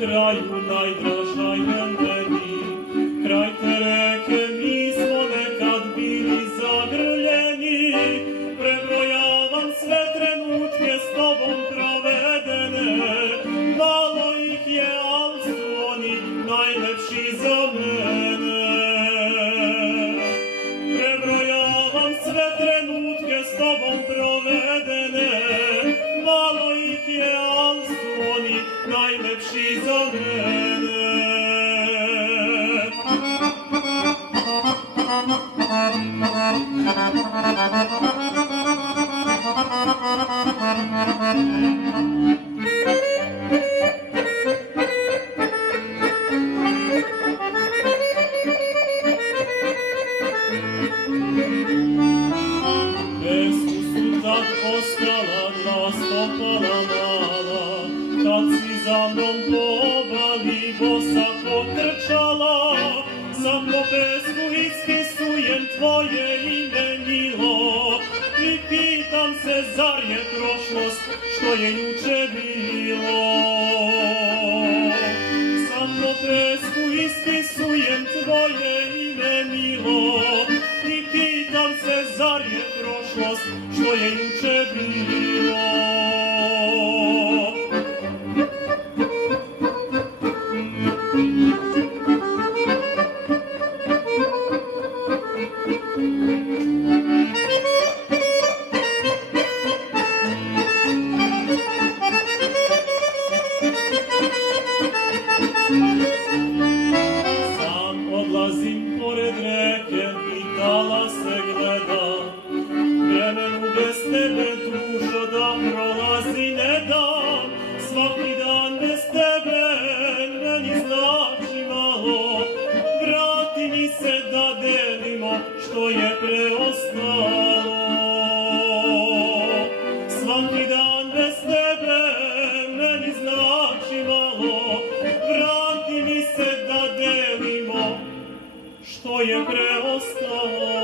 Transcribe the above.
Kraju najdraža je meni, kraj te reke mi smo nekad bili zagrljeni. Prebrojavam sve trenutke s tobom provedene, malo ih je, al su oni najlepši za mene. Prebrojavam sve trenutke s tobom provedene, malo ih je, al su oni najlepši za mene. Pesmu su tak ostala dva stopala mala, kad si za mnom povali bosa potrčala. Sam po pesmu ispisujem tvoje ime milo i pitam se zar je prošlost što je juče bilo. Sam po pesmu ispisujem tvoje ime milo i pitam se zar je prošlost što je juče bilo. Sam odlazim pored reke i tala se gleda, vremenu bez tebe dušo da prolazi ne dam. Svaki dan bez tebe meni znači malo, vrati mi se da delimo što je preostalo. Svaki dan bez tebe meni znači malo, vrati mi se da delimo što je preostalo.